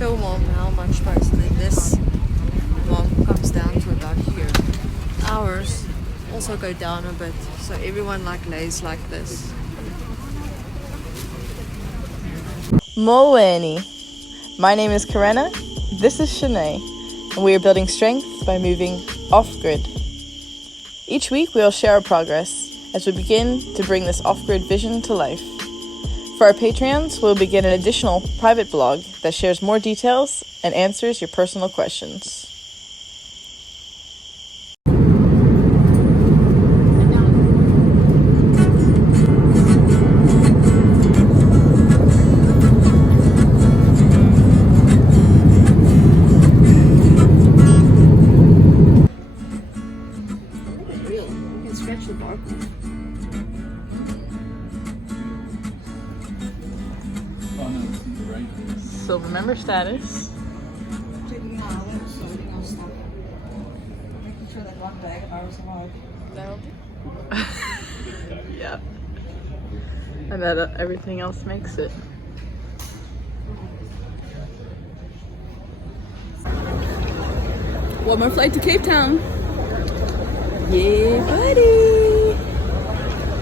show mom how much mostly this mom comes down to about here. Ours also go down a bit, so everyone like lays like this. Moeni. My name is Karena, this is Shanae, and we are building strength by moving off-grid. Each week we will share our progress as we begin to bring this off-grid vision to life. For our Patreons, we'll begin an additional private blog that shares more details and answers your personal questions. Silver member status. Taking out so everything else stuff. Making sure that one bag of ours arrived. That'll do. Yep. And that everything else makes it. One more flight to Cape Town. Yeah, buddy.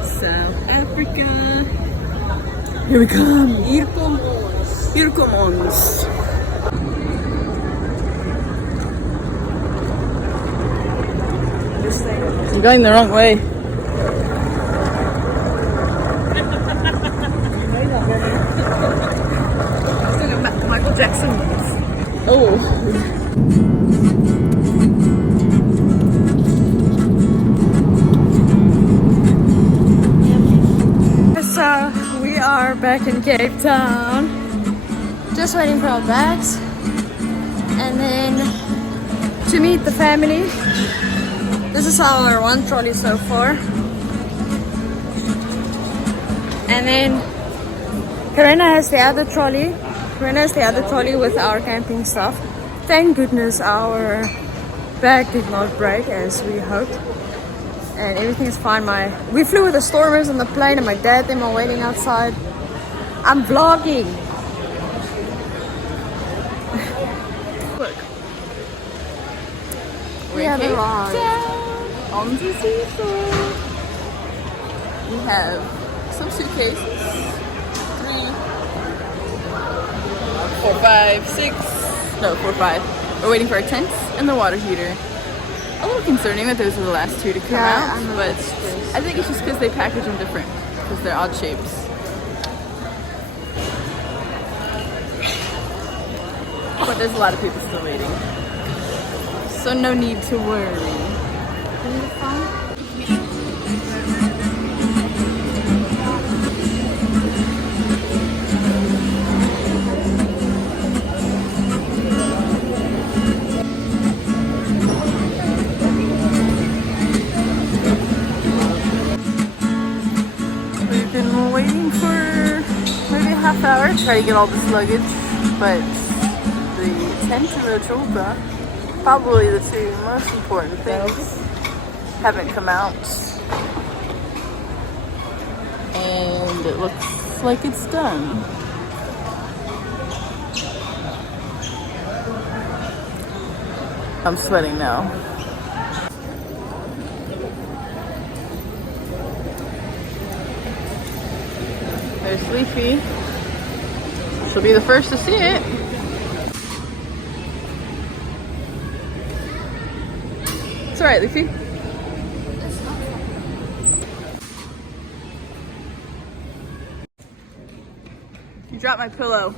South Africa. Here we come. Hier kom ons. Hier kom ons. You're going the wrong way. Still going back to Michael Jackson. Oh. So we are back in Cape Town, just waiting for our bags and then to meet the family. This is our one trolley so far, and then Karena has the other trolley. Karena has the other trolley with our camping stuff. Thank goodness our bag did not break as we hoped. And everything is fine. We flew with the Stormers on the plane and my dad and them are waiting outside. I'm vlogging. Look. We have arrived On the seashore. We have some suitcases. 3, 4, 5, 6. No, 4, 5. We're waiting for our tents and the water heater. A little concerning that those are the last 2 to come out, but I think it's just because they package them different, because they're odd shapes. But there's a lot of people still waiting, so no need to worry. Waiting for maybe a half hour to try to get all this luggage, but the tent and the Joolca, probably the 2 most important things, haven't come out, and it looks like it's done. I'm sweating now. There's Leafy. She'll be the first to see it. It's alright, Leafy. You dropped my pillow.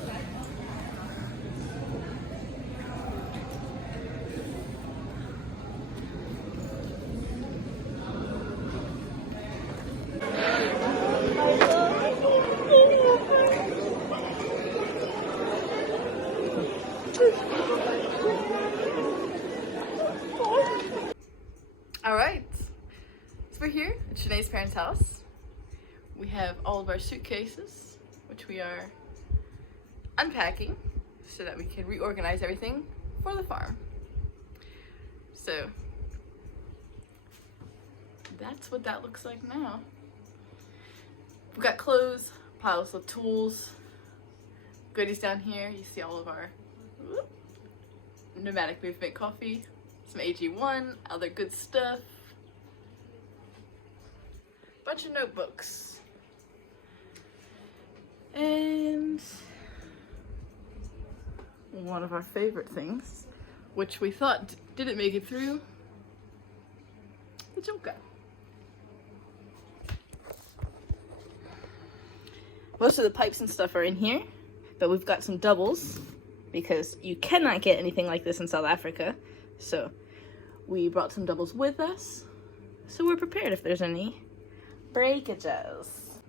Alright, so we're here at Shanae's parents' house. We have all of our suitcases, which we are unpacking so that we can reorganize everything for the farm. So that's what that looks like now. We've got clothes, piles of tools, goodies down here. You see all of our Pneumatic movement coffee, some AG1, other good stuff, bunch of notebooks, and one of our favorite things, which we thought didn't make it through, the Joolca. Most of the pipes and stuff are in here, but we've got some doubles because you cannot get anything like this in South Africa. So we brought some doubles with us, so we're prepared if there's any breakages.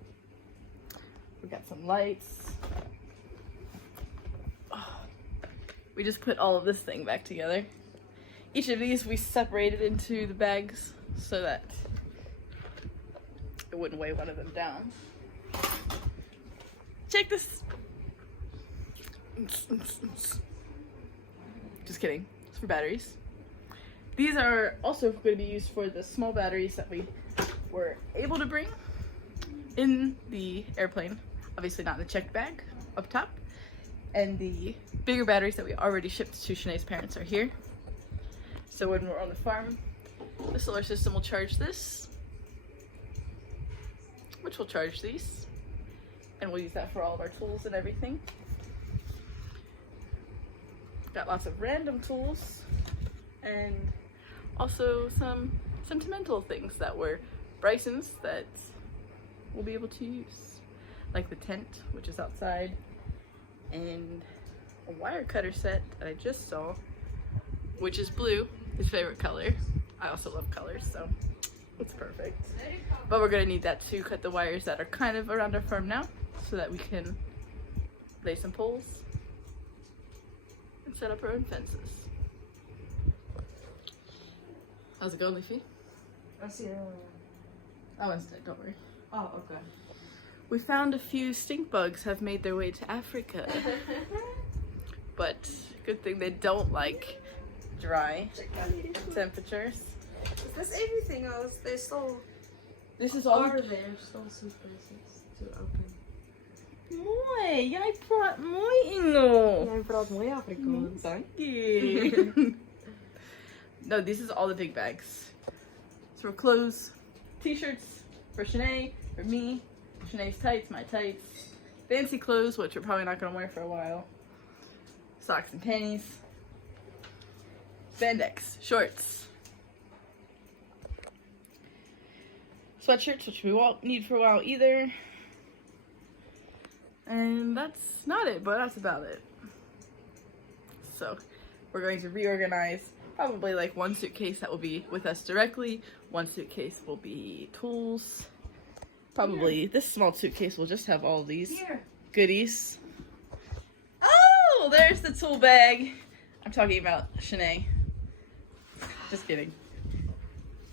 We got some lights. Oh, we just put all of this thing back together. Each of these we separated into the bags so that it wouldn't weigh one of them down. Check this. Just kidding. It's for batteries. These are also going to be used for the small batteries that we were able to bring in the airplane. Obviously not in the checked bag up top. And the bigger batteries that we already shipped to Shanae's parents are here. So when we're on the farm, the solar system will charge this, which will charge these. And we'll use that for all of our tools and everything. Got lots of random tools and also some sentimental things that were Bryson's that we'll be able to use. Like the tent, which is outside, and a wire cutter set that I just saw, which is blue, his favorite color. I also love colors, so it's perfect. But we're gonna need that to cut the wires that are kind of around our farm now, so that we can lay some poles and set up our own fences. How's it going, Leafy? I see it. Oh, instead, don't worry. Oh, okay. We found a few stink bugs have made their way to Africa. But good thing they don't like dry temperatures. Is this everything else? There's still This is all. are there still some places to open? Mooi, jij praat mooi Engels. Jij praat mooi Afrikaans. Thank you. No, this is all the big bags. So for clothes, t-shirts for Shanae, for me, Shanae's tights, my tights, fancy clothes, which we're probably not gonna wear for a while, socks and panties, spandex, shorts, sweatshirts, which we won't need for a while either. And that's not it, but that's about it. So we're going to reorganize probably like one suitcase that will be with us directly, one suitcase will be tools. Probably this small suitcase will just have all these goodies. Oh, there's the tool bag. I'm talking about Shanae. Just kidding.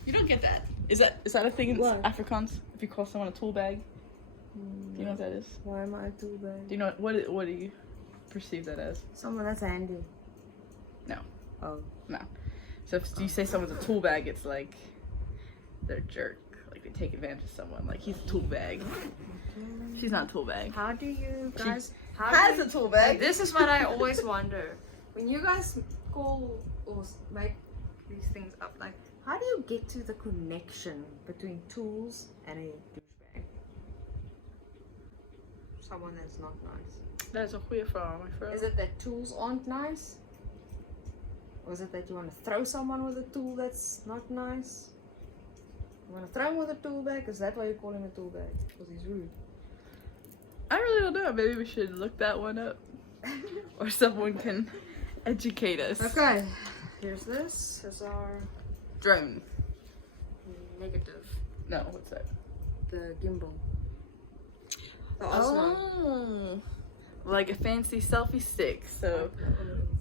You don't get that. Is that a thing in What? Afrikaans? If you call someone a tool bag? Do you know what that is? Why am I a tool bag? Do you know what do you perceive that as? Someone that's handy. No. Oh. No. So if you say someone's a tool bag, it's like they're a jerk. Like they take advantage of someone. Like he's a tool bag. She's not a tool bag. How do you She guys has a tool bag. This is what I always wonder. When you guys call or make these things up, like how do you get to the connection between tools and a douchebag? Someone that's not nice. That is a goeie vraag, my friend. Is it that tools aren't nice? Or is it that you want to throw someone with a tool that's not nice? You want to throw him with a tool bag? Is that why you call him a tool bag? Because he's rude. I really don't know. Maybe we should look that one up. Or someone can educate us. Okay, here's this. Is our Drone. negative. No, what's that? The gimbal. The Osmo. Oh, like a fancy selfie stick. So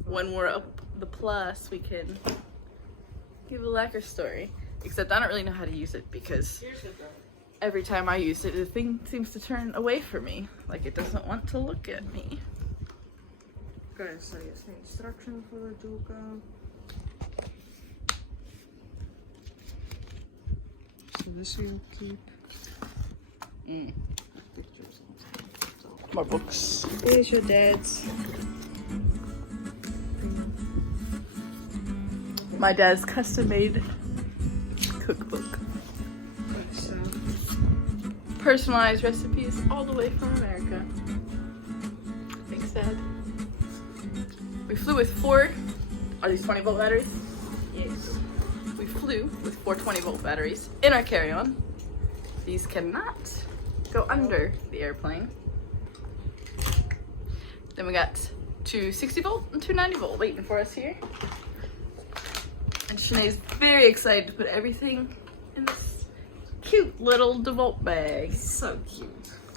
when we're up the plus, we can give a lacquer story. Except I don't really know how to use it because every time I use it, the thing seems to turn away from me. Like it doesn't want to look at me. Okay, so here's the instruction for the Joolca. So this we'll keep. More books. Here's your dad's My dad's custom-made cookbook. Personalized recipes all the way from America. Thanks, Dad. We flew with four. Are these 20-volt batteries? Yes. We flew with 4 20-volt batteries in our carry-on. These cannot go under the airplane. Then we got 2 60-volt and 2 90-volt waiting for us here. And Shanae's very excited to put everything in this cute little DeVolt bag. So cute.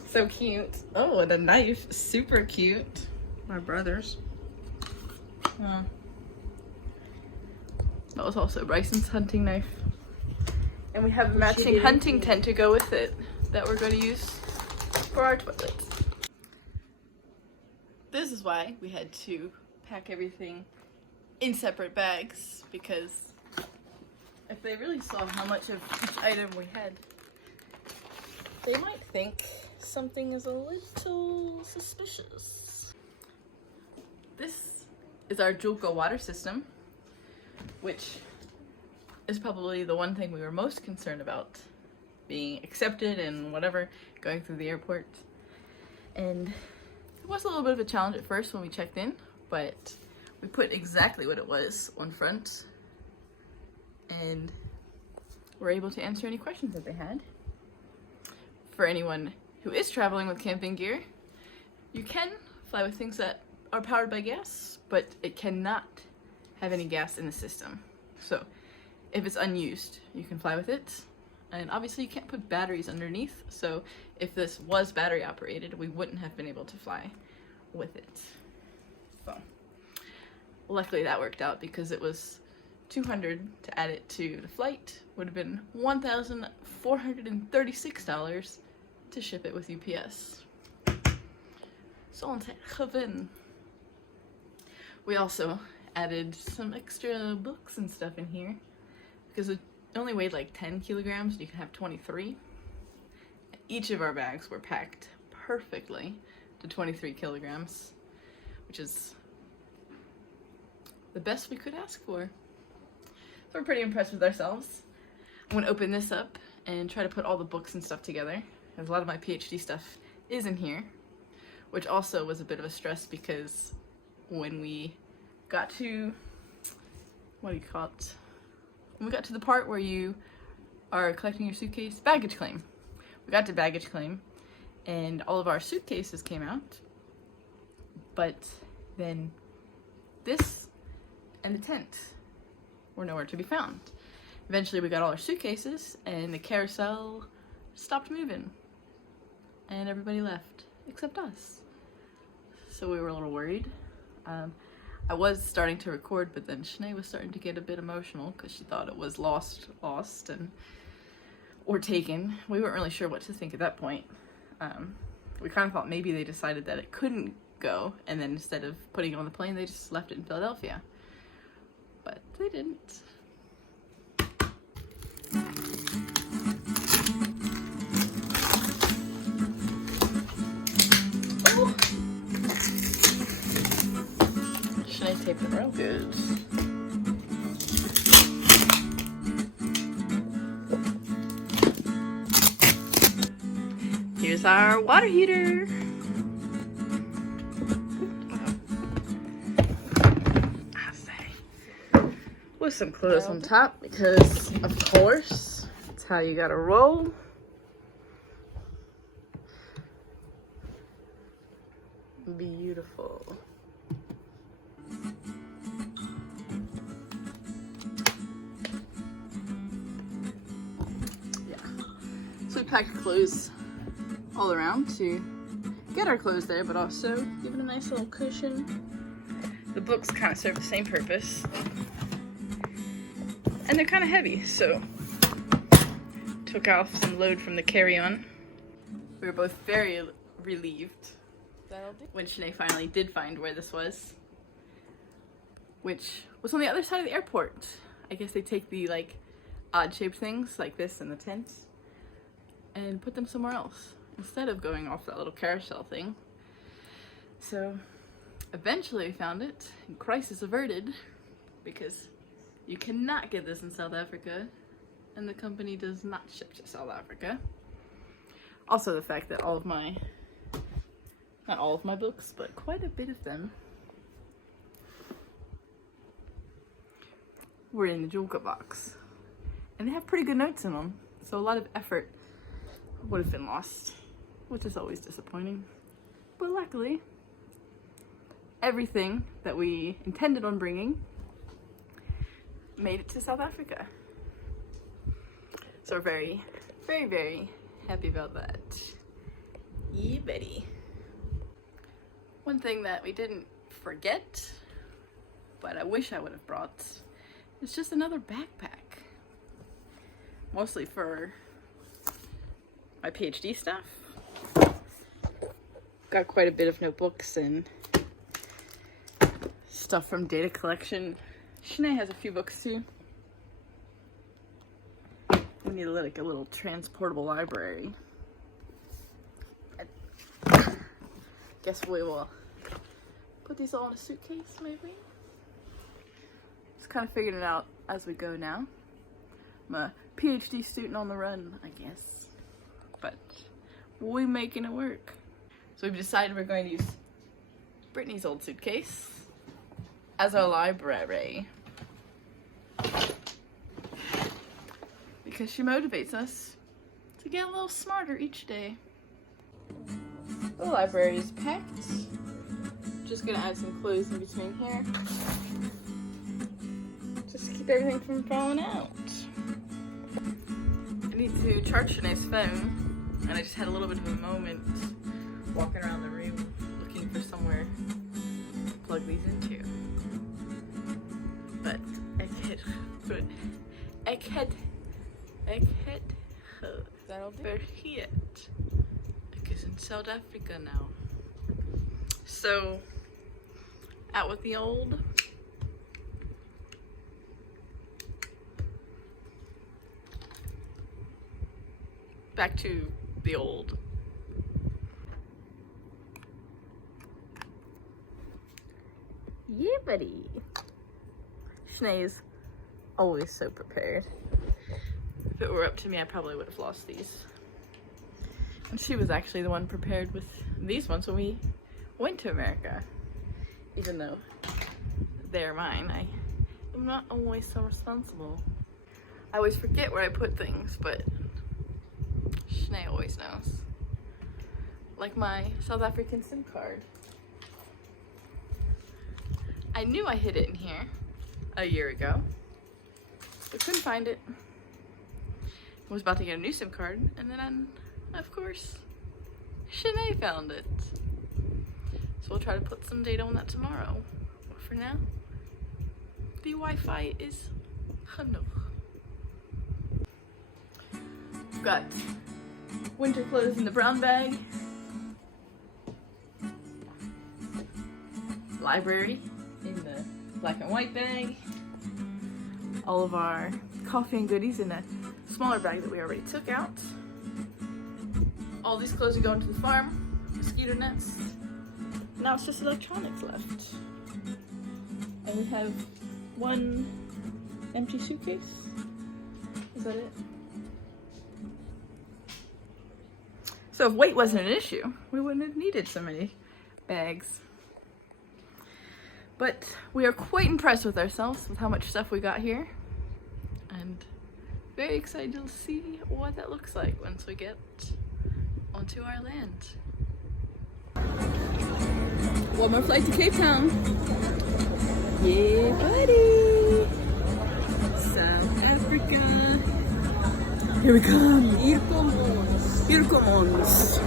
So cute. Oh, and a knife. Super cute. My brother's. Oh. That was also Bryson's hunting knife. And we have a matching hunting tent to go with it that we're going to use for our toilet. This is why we had to pack everything in separate bags, because if they really saw how much of each item we had, they might think something is a little suspicious. This is our Joolca water system, which is probably the one thing we were most concerned about being accepted and whatever going through the airport. And it was a little bit of a challenge at first when we checked in, but we put exactly what it was on front and were able to answer any questions that they had. For anyone who is traveling with camping gear, you can fly with things that are powered by gas, but it cannot have any gas in the system. So if it's unused, you can fly with it. And obviously you can't put batteries underneath, so if this was battery operated, we wouldn't have been able to fly with it. So luckily that worked out, because it was $200 to add it to the flight, would have been $1,436 to ship it with UPS. So on heaven. We also added some extra books and stuff in here, because it only weighed like 10 kilograms, you can have 23. Each of our bags were packed perfectly to 23 kilograms, which is the best we could ask for. So we're pretty impressed with ourselves. I'm gonna open this up and try to put all the books and stuff together, because a lot of my PhD stuff is in here, which also was a bit of a stress, because when we got to, what do you call it? When we got to the part where you are collecting your suitcase, baggage claim. We got to baggage claim and all of our suitcases came out, but then this and the tent were nowhere to be found. Eventually we got all our suitcases and the carousel stopped moving and everybody left except us. So we were a little worried. I was starting to record, but then Shanae was starting to get a bit emotional because she thought it was lost or taken. We weren't really sure what to think at that point. We kind of thought maybe they decided that it couldn't go, and then instead of putting it on the plane, they just left it in Philadelphia. But they didn't. Oh. Shanae taped it real good. Here's our water heater. With some clothes on top, because of course that's how you gotta roll. Beautiful. Yeah. So we packed clothes all around to get our clothes there, but also give it a nice little cushion. The books kind of serve the same purpose. And they're kind of heavy, so took off some load from the carry-on. We were both very relieved when Shanae finally did find where this was, which was on the other side of the airport. I guess they take the like odd-shaped things like this in the tent and put them somewhere else instead of going off that little carousel thing. So eventually we found it, and crisis averted, because You cannot get this in South Africa, and the company does not ship to South Africa. Also the fact that all of my, not all of my books, but quite a bit of them were in the Joolca box. And they have pretty good notes in them, so a lot of effort would have been lost, which is always disappointing. But luckily, everything that we intended on bringing made it to South Africa. So we're very, very, very happy about that. Yeah, Betty. One thing that we didn't forget, but I wish I would have brought, is just another backpack. Mostly for my PhD stuff. Got quite a bit of notebooks and stuff from data collection. Shanae has a few books too. We need like a little transportable library. I guess we will put these all in a suitcase maybe. Just kind of figuring it out as we go now. I'm a PhD student on the run, I guess. But we're making it work. So we've decided we're going to use Brittany's old suitcase as our library. Because she motivates us to get a little smarter each day. The library is packed. Just gonna add some clothes in between here. Just to keep everything from falling out. I need to charge Shanae's phone, and I just had a little bit of a moment walking around the room looking for somewhere to plug these into. But I can't forget. Because in South Africa now. So, out with the old. Back to the old. Yeah, buddy. Shanae is always so prepared. If it were up to me, I probably would have lost these. And she was actually the one prepared with these ones when we went to America. Even though they're mine, I am not always so responsible. I always forget where I put things, but Shanae always knows. Like my South African SIM card. I knew I hid it in here a year ago, but couldn't find it. I was about to get a new SIM card, and then, of course, Shanae found it. So we'll try to put some data on that tomorrow. But for now, the Wi-Fi is genoeg. We've got winter clothes in the brown bag. Library in the black and white bag. All of our coffee and goodies in a smaller bag that we already took out. All these clothes are going to the farm, mosquito nets. Now it's just electronics left. And we have one empty suitcase. Is that it? So if weight wasn't an issue, we wouldn't have needed so many bags. But we are quite impressed with ourselves, with how much stuff we got here. And very excited to see what that looks like once we get onto our land. One more flight to Cape Town. Yeah, buddy. South Africa. Here we come. Hier kom ons.